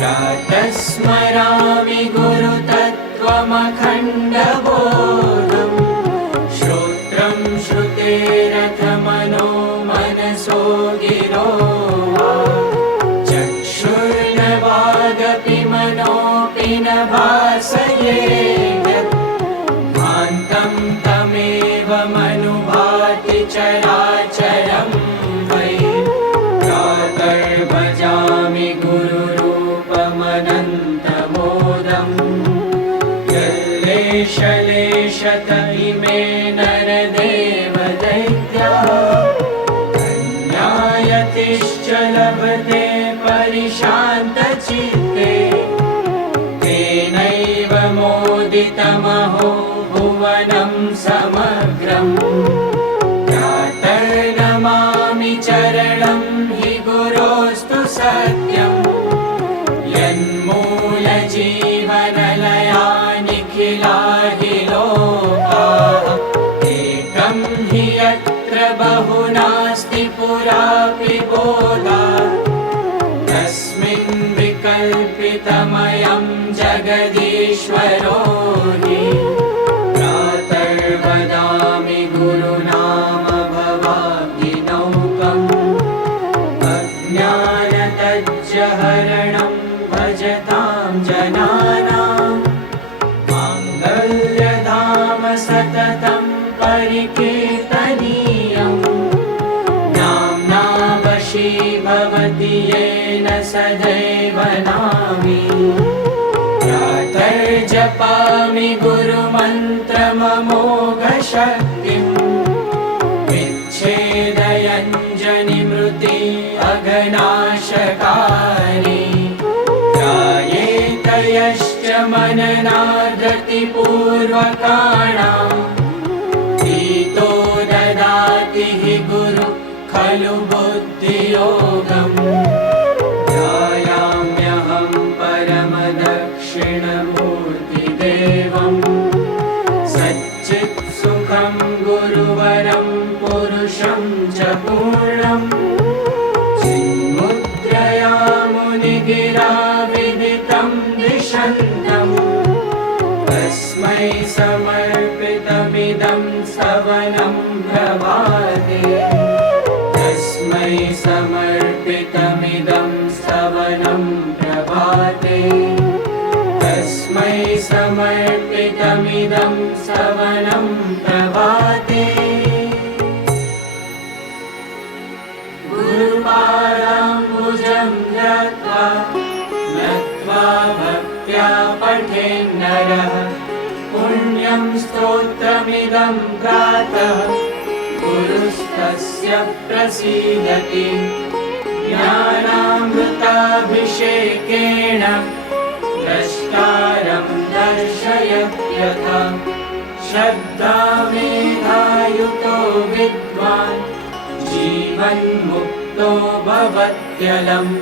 प्रातः स्मरामि गुरुतत्त्वमखण्डबोधम् श्रोत्रं श्रुतेरथ मनो मनसो गिरो वा चक्षुर्न वागपि मनोऽपि न भासयेत् भान्तं तमेव मनुभाति चराचरं वै प्रातर्भजामि गुरुरूपमनन्तमोदम् यल्लेशलेशत इमे नरदेवदैत्याः कन्यायतिश्च लभते परिशान्तचित्ते तेनैव मोदितमहो भुवनं समग्रम् प्रातर्नमामि चरणं हि गुरोस्तु सत्यम् यन्मूलजीवनलया निखिला हि लोकाः एकं हि यत्र बहुनास्ति पुरापि बोधा तस्मिन् विकल्पितमयं जगदीश्वरो हि प्रातर्वदामि गुरुनाम भवाब्धिनौकम् अज्ञानतज्जहरणं भजतां जनानां माङ्गल्यधाम सततं परिकीर्तनीयम् नाम्ना वशीभवति येन सदैव नामी प्रातर्जपामि गुरुमन्त्रममोघशक्तिम् विच्छेदयञ्जनिमृति अघनाशकारि ध्यायेत यश्च मननादतिपूर्वकाणाम् पीतो ददाति हि गुरु खलु बुद्धियोगम् ध्यायाम्यहं परमदक्षिणमूर्तिदेवम् सच्चित्सुखं गुरुवरं पुरुषं च पूर्णम् चिन्मुद्रया मुनिगिरा विदितं दिशन्तम् तस्मै समर्पितमिदं स्तवनं प्रभाते तस्मै समर्पितमिदं स्तवनं प्रभाते तस्मै समर्पितमिदं स्तवनं प्रभाते गुरुपादाम्बुजं ध्यात्वा नत्वा भक्त्या पठेन्नरः पुण्यं स्तोत्रमिदं प्रातः गुरुस्तस्य प्रसीदति ज्ञानामृताभिषेकेण द्रष्टारं दर्शयत्यथा श्रद्धामेधायुतो विद्वान् जीवन्मुक्तो भवत्यलम्।